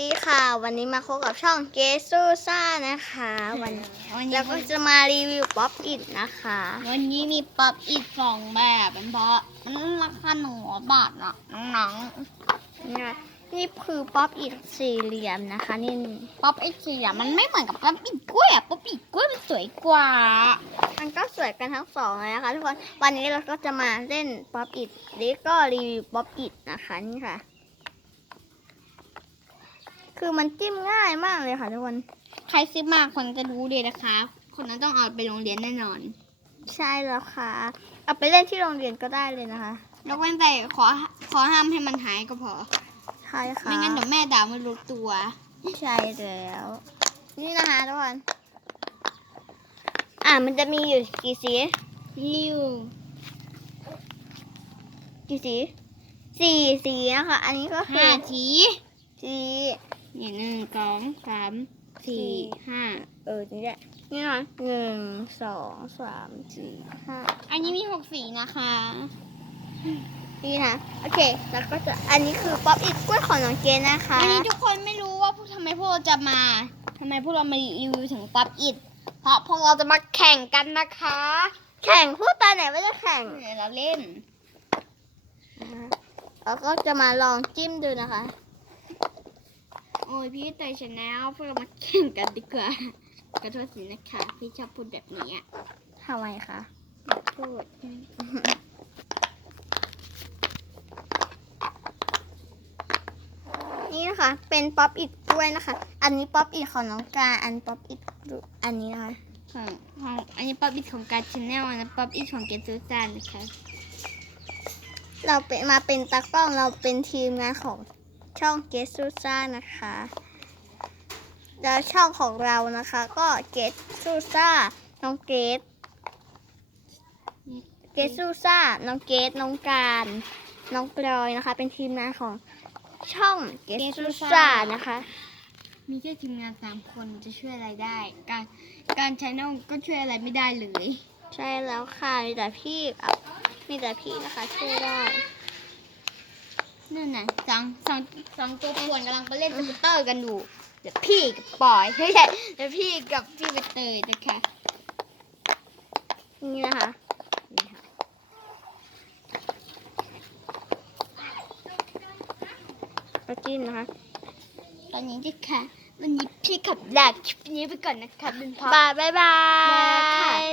ดีค่ะ วันนี้มาพบกับช่องเกซูซ่านะคะ วันวันนี้แล้วก็จะมารีวิวป๊อปอิดนะคะ วันนี้มีป๊อปอีกสองแบบเป็นเพราะมันราคาหนึ่งร้อยบาทนะน้องนี่นี่คือป๊อปอิดสี่เหลี่ยมนะคะนี่ๆป๊อปอีกสี่อะมันไม่เหมือนกับป๊อปอีกกล้วยอะป๊อปอีกกล้วยมันสวยกว่า มันก็สวยกันทั้งสองเลยนะคะทุกคนวันนี้เราก็จะมาเล่นป๊อปอิดแล้วก็รีวิวป๊อปอิดนะคะนี่ค่ะ คือมันจิ้มง่ายมากเลยค่ะทุกคน ใครซื้อมาคนจะรู้เลยนะคะ คนนั้นต้องเอาไปโรงเรียนแน่นอน ใช่แล้วค่ะ เอาไปเล่นที่โรงเรียนก็ได้เลยนะคะยกเว้นแต่ขอขอห้ามให้มันหายก็พอ ใช่ค่ะ ไม่งั้นเดี๋ยวแม่ด่าไม่รู้ตัว ใช่แล้ว นี่นะคะทุกคน อ่ามันจะมีอยู่กี่สีริวกี่สี สี่สีนะคะ อันนี้ก็คืห้าอทีสีเนี่ยหนึ่งสองสามสี่ห้าเออนี่แหละนี่นะคะหนึ่งสองสามสี่ห้าอันนี้มีหกสีนะคะนี่นะโอเค แล้วก็จะอันนี้คือป๊อปอิดกล้วยของน้องเกนนะคะวันนี้ทุกคนไม่รู้ว่าพวกทำไมพวกเราจะมาทำไมพวกเรามารีวิวถึงป๊อปอิดเพราะพวกเราจะมาแข่งกันนะคะ แข่งพูดตาไหนว่าจะแข่งเนี่ยเราเล่นนะคะแล้วก็จะมาลองจิ้มดูนะคะ โอ้ยพี่เตยชาแนลพวกเรามาแข่งกันดีกว่าขอโทษสินะคะ พี่ชอบพูดแบบนี้อะทำไมคะพูดนี่นะคะ เป็นป๊อปอิดกล้วยนะคะ อันนี้ป๊อปอิดของน้องกาอันป๊อปอิดอันนี้นะคะของของอันนี้ป๊อปอิดของการชาแนลอันนั้นป๊อปอิดของเกซูซานนะคะ เราเป็นมาเป็นตากล้องเราเป็นทีมงานของ ช่องเกซูซ่านะคะแล้วช่องของเรานะคะ ก็เกซูซ่าน้องเกตเกซูซ่าน้องเกตน้องการน้องกลอยนะคะ เป็นทีมงานของช่องเกซูซ่านะคะ มีแค่ทีมงานสามคนจะช่วยอะไรได้ การการชาแนลก็ช่วยอะไรไม่ได้เลย ใช่แล้วค่ะมีแต่พี่กับมีแต่พี่นะคะช่วยได้ นั่นน่ะสองสองสองตัวป่วนกำลังไปเล่นสกูตเตอร์กันอยู่เดี๋ยวพี่กับปอยไม่ใช่เดี๋ยวพี่กับพี่ใบเตยนะคะนี่นะคะนี่ค่ะก็จิ้มนะคะตอนนี้นะคะวันนี้พี่ขับลาคลิปนี้ไปก่อนนะคะเป็นเพราะบายบายบาบายค่ะย